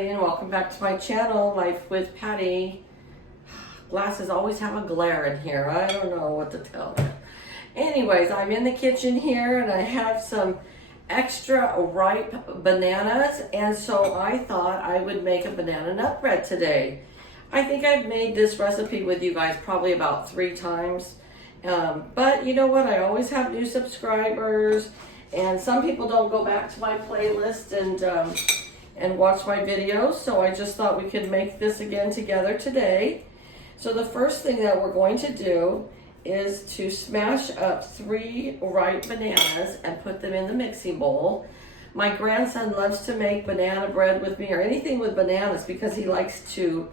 everybody, and welcome back to my channel, Life with Patty. Glasses always have a glare in here. I don't know what to tell you. Anyways, I'm in the kitchen here and I have some extra ripe bananas, and so I thought I would make a banana nut bread today. I think I've made this recipe with you guys probably about 3 times. But you know what? I always have new subscribers, and some people don't go back to my playlist and watch my videos, so I just thought we could make this again together today. So the first thing that we're going to do is to smash up 3 ripe bananas and put them in the mixing bowl. My grandson loves to make banana bread with me, or anything with bananas, because he likes to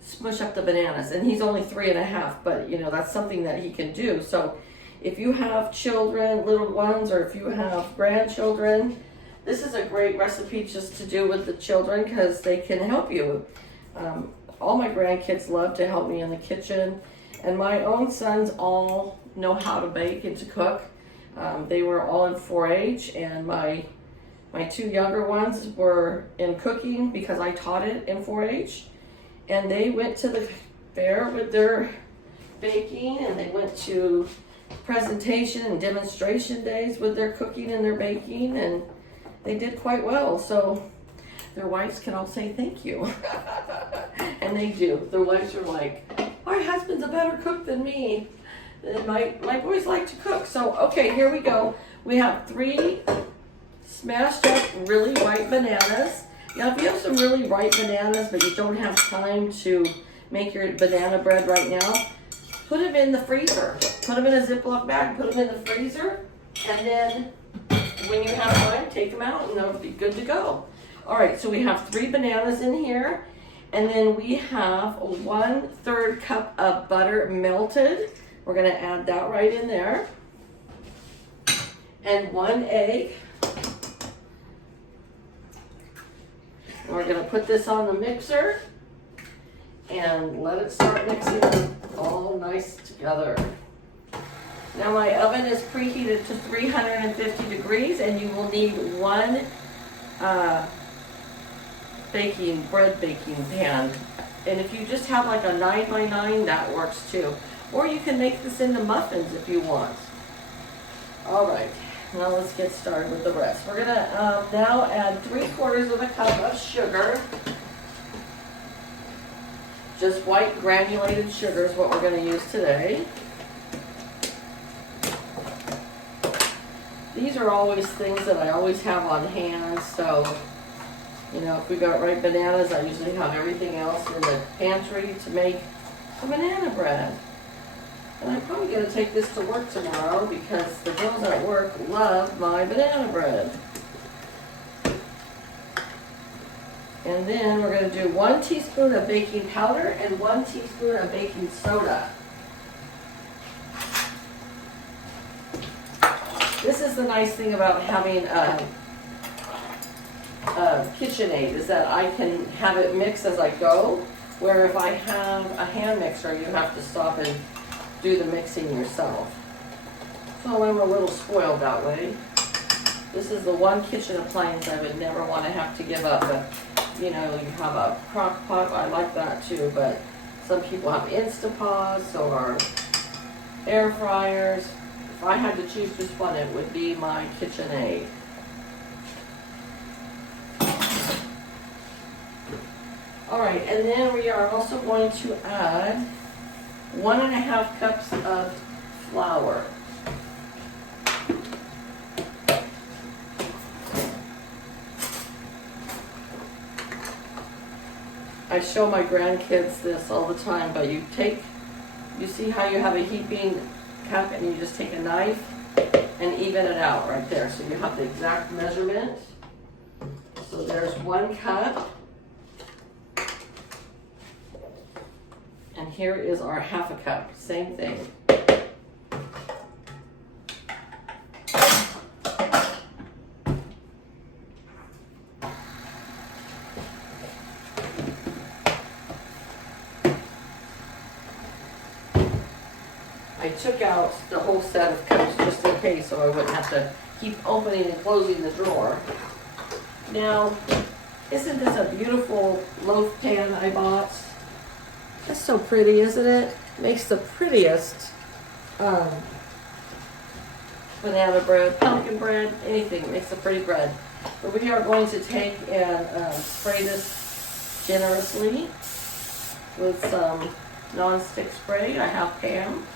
smush up the bananas, and he's only 3.5, but you know, that's something that he can do. So if you have children, little ones, or if you have grandchildren, this is a great recipe just to do with the children because they can help you. All my grandkids love to help me in the kitchen, and my own sons all know how to bake and to cook. They were all in 4-H, and my 2 younger ones were in cooking because I taught it in 4-H. And they went to the fair with their baking, and they went to presentation and demonstration days with their cooking and their baking, and they did quite well. So their wives can all say thank you. And they do. Their wives are like, my husband's a better cook than me. And my boys like to cook. So, okay, here we go. We have 3 smashed up really ripe bananas. Now, if you have some really ripe bananas, but you don't have time to make your banana bread right now, put them in the freezer. Put them in a Ziploc bag, put them in the freezer, and then when you have time, take them out and they'll be good to go. All right, so we have 3 bananas in here, and then we have 1/3 cup of butter melted. We're gonna add that right in there. And 1 egg. And we're gonna put this on the mixer and let it start mixing all nice together. Now my oven is preheated to 350 degrees, and you will need 1 bread baking pan. And if you just have like a 9x9, that works too. Or you can make this into muffins if you want. All right. Now let's get started with the rest. We're gonna now add 3/4 cup of sugar. Just white granulated sugar is what we're gonna use today. These are always things that I always have on hand, so you know, if we got ripe bananas, I usually have everything else in the pantry to make a banana bread. And I'm probably going to take this to work tomorrow because the girls at work love my banana bread. And then we're going to do 1 teaspoon of baking powder and 1 teaspoon of baking soda. This is the nice thing about having a KitchenAid, is that I can have it mix as I go, where if I have a hand mixer, you have to stop and do the mixing yourself. So I'm a little spoiled that way. This is the one kitchen appliance I would never want to have to give up. But you know, you have a crock pot, I like that too, but some people have Instapots or air fryers. If I had to choose just one, it would be my KitchenAid. All right, and then we are also going to add 1.5 cups of flour. I show my grandkids this all the time, but you see how you have a heaping cup and you just take a knife and even it out right there. So you have the exact measurement. So there's 1 cup. And here is our 1/2 cup, same thing. I took out the whole set of cups just in case, so I wouldn't have to keep opening and closing the drawer. Now, Isn't this a beautiful loaf pan I bought? That's so pretty, isn't it? Makes the prettiest banana bread, pumpkin bread, anything. Makes a pretty bread. But we are going to take and spray this generously with some non-stick spray. I have Pam.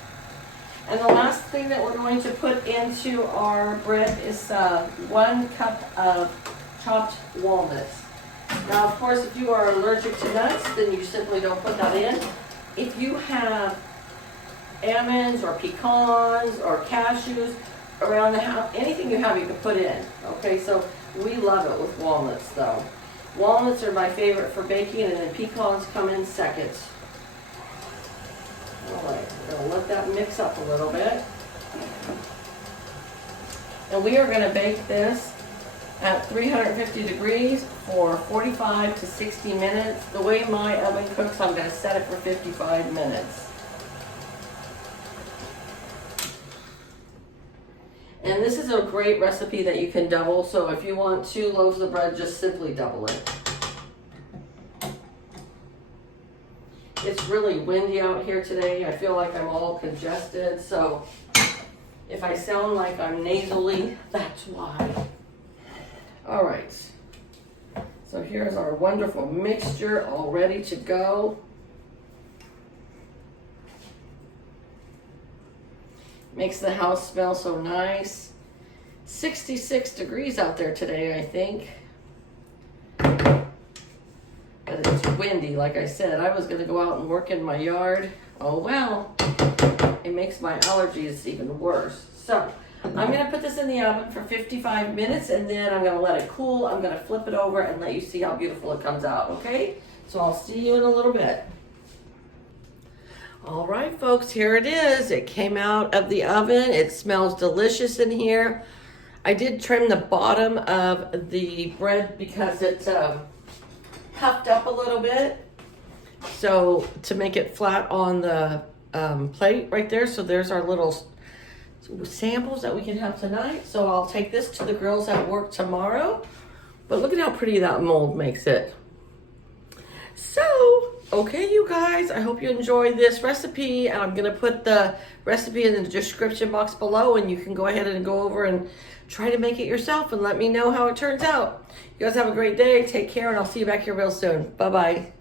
And the last thing that we're going to put into our bread is 1 cup of chopped walnuts. Now, of course, if you are allergic to nuts, then you simply don't put that in. If you have almonds or pecans or cashews around the house, anything you have you can put in. Okay, so we love it with walnuts though. Walnuts are my favorite for baking, and then pecans come in second. All right, we're gonna let that mix up a little bit. And we are gonna bake this at 350 degrees for 45 to 60 minutes. The way my oven cooks, I'm gonna set it for 55 minutes. And this is a great recipe that you can double, so if you want 2 loaves of bread, just simply double it. It's really windy out here today. I feel like I'm all congested, so if I sound like I'm nasally, that's why. All right, so here's our wonderful mixture all ready to go. Makes the house smell so nice. 66 degrees out there today, I think. But it's windy, like I said. I was gonna go out and work in my yard. Oh well, it makes my allergies even worse. So I'm gonna put this in the oven for 55 minutes, and then I'm gonna let it cool. I'm gonna flip it over and let you see how beautiful it comes out, okay? So I'll see you in a little bit. All right, folks, here it is. It came out of the oven. It smells delicious in here. I did trim the bottom of the bread because it's puffed up a little bit. So to make it flat on the plate right there. So there's our little samples that we can have tonight. So I'll take this to the girls at work tomorrow. But look at how pretty that mold makes it. So, okay, you guys, I hope you enjoyed this recipe, and I'm gonna put the recipe in the description box below, and you can go ahead and go over and try to make it yourself and let me know how it turns out. You guys have a great day, take care, and I'll see you back here real soon. Bye-bye.